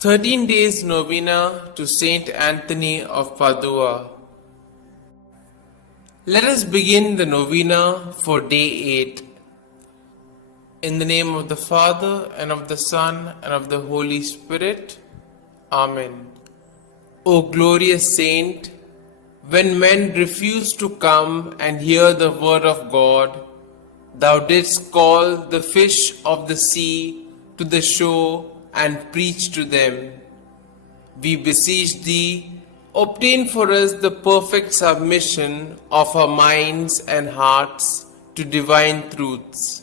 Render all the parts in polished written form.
13 Days Novena to Saint Anthony of Padua. Let us begin the novena for day 8. In the name of the Father, and of the Son, and of the Holy Spirit. Amen. O glorious Saint, when men refused to come and hear the word of God, thou didst call the fish of the sea to the shore and preach to them. We beseech thee, obtain for us the perfect submission of our minds and hearts to divine truths.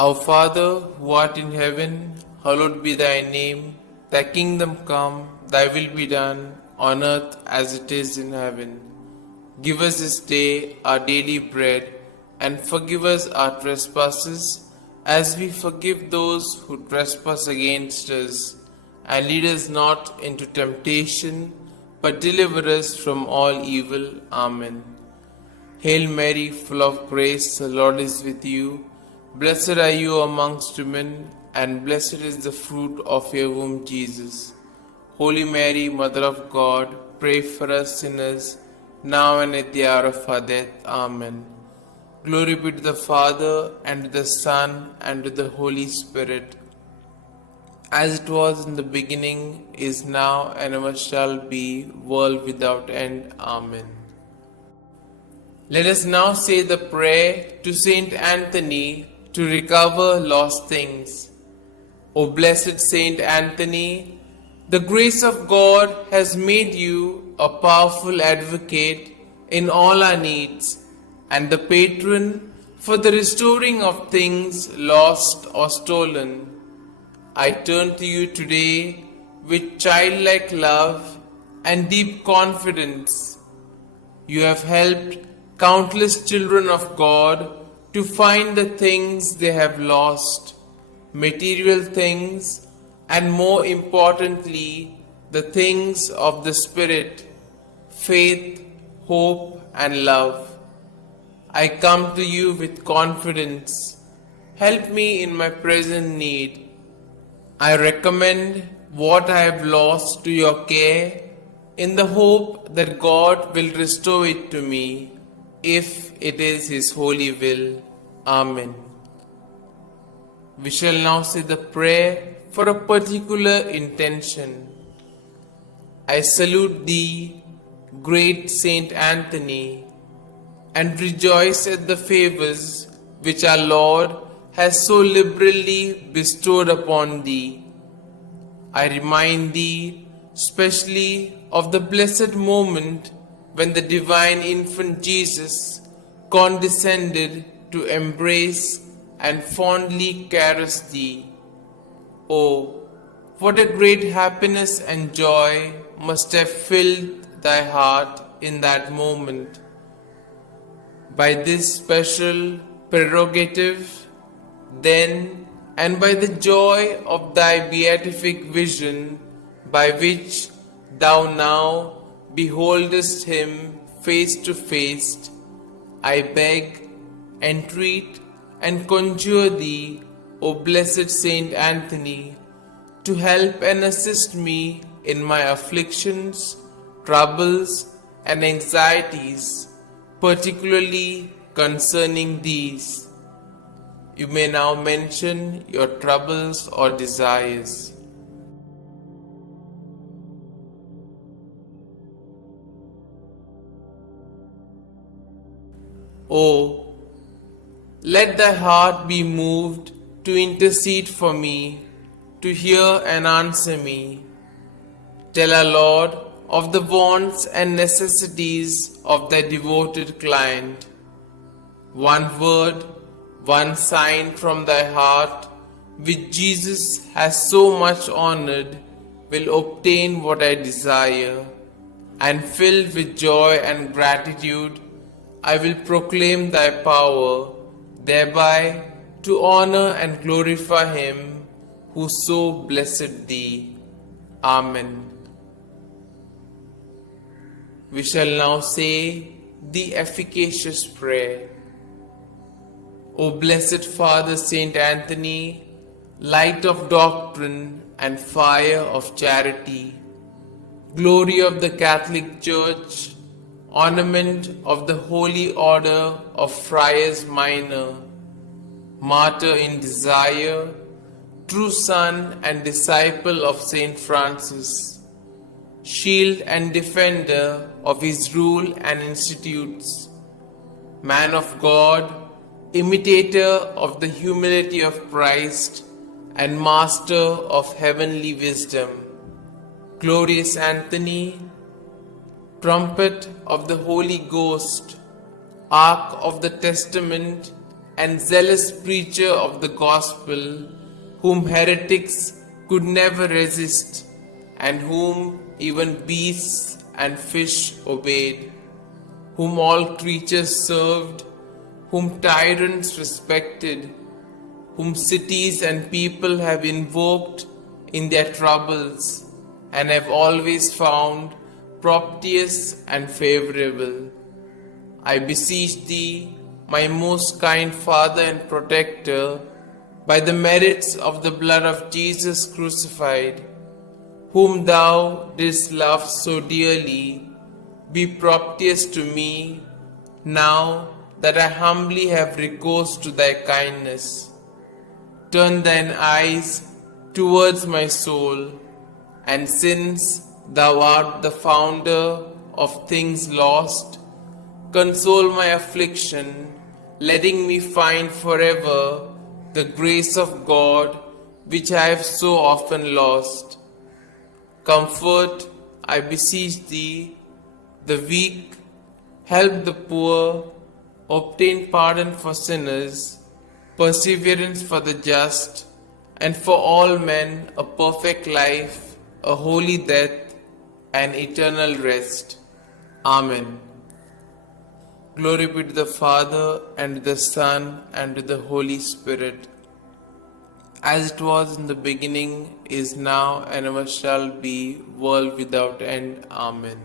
Our Father, who art in heaven, hallowed be thy name. Thy kingdom come, thy will be done, on earth as it is in heaven. Give us this day our daily bread, and forgive us our trespasses, as we forgive those who trespass against us. And lead us not into temptation, but deliver us from all evil. Amen. Hail Mary, full of grace, the Lord is with you. Blessed are you amongst women, and blessed is the fruit of your womb, Jesus. Holy Mary, Mother of God, pray for us sinners, now and at the hour of our death. Amen. Glory be to the Father, and to the Son, and to the Holy Spirit, as it was in the beginning, is now, and ever shall be, world without end. Amen. Let us now say the prayer to Saint Anthony to recover lost things. O blessed Saint Anthony, the grace of God has made you a powerful advocate in all our needs, and the patron for the restoring of things lost or stolen. I turn to you today with childlike love and deep confidence. You have helped countless children of God to find the things they have lost, material things, and more importantly, the things of the Spirit, faith, hope, and love. I come to you with confidence. Help me in my present need. I recommend what I have lost to your care in the hope that God will restore it to me, if it is His holy will. Amen. We shall now say the prayer for a particular intention. I salute thee, great Saint Anthony, and rejoice at the favors which our Lord has so liberally bestowed upon thee. I remind thee specially of the blessed moment when the divine infant Jesus condescended to embrace and fondly caress thee. Oh, what a great happiness and joy must have filled thy heart in that moment. By this special prerogative, then, and by the joy of thy beatific vision, by which thou now beholdest him face to face, I beg, entreat, and conjure thee, O blessed Saint Anthony, to help and assist me in my afflictions, troubles, and anxieties, particularly concerning these. You may now mention your troubles or desires. Oh, let thy heart be moved to intercede for me, to hear and answer me. Tell our Lord of the wants and necessities of thy devoted client. One word, one sign from thy heart, which Jesus has so much honored, will obtain what I desire, and filled with joy and gratitude, I will proclaim thy power, thereby to honor and glorify him who so blessed thee. Amen. We shall now say the efficacious prayer. O blessed Father Saint Anthony, light of doctrine and fire of charity, glory of the Catholic Church, ornament of the Holy Order of Friars Minor, martyr in desire, true son and disciple of Saint Francis, shield and defender of his rule and institutes, man of God, imitator of the humility of Christ, and master of heavenly wisdom, glorious Anthony, trumpet of the Holy Ghost, ark of the testament, and zealous preacher of the gospel, whom heretics could never resist, and whom even beasts and fish obeyed, whom all creatures served, whom tyrants respected, whom cities and people have invoked in their troubles, and have always found propitious and favorable. I beseech thee, my most kind Father and Protector, by the merits of the blood of Jesus crucified, whom thou didst love so dearly, be propitious to me, now that I humbly have recourse to thy kindness. Turn thine eyes towards my soul, and since thou art the founder of things lost, console my affliction, letting me find forever the grace of God which I have so often lost. Comfort, I beseech thee, the weak, help the poor, obtain pardon for sinners, perseverance for the just, and for all men a perfect life, a holy death, and eternal rest. Amen. Glory be to the Father, and to the Son, and to the Holy Spirit, as it was in the beginning, is now, and ever shall be, world without end. Amen.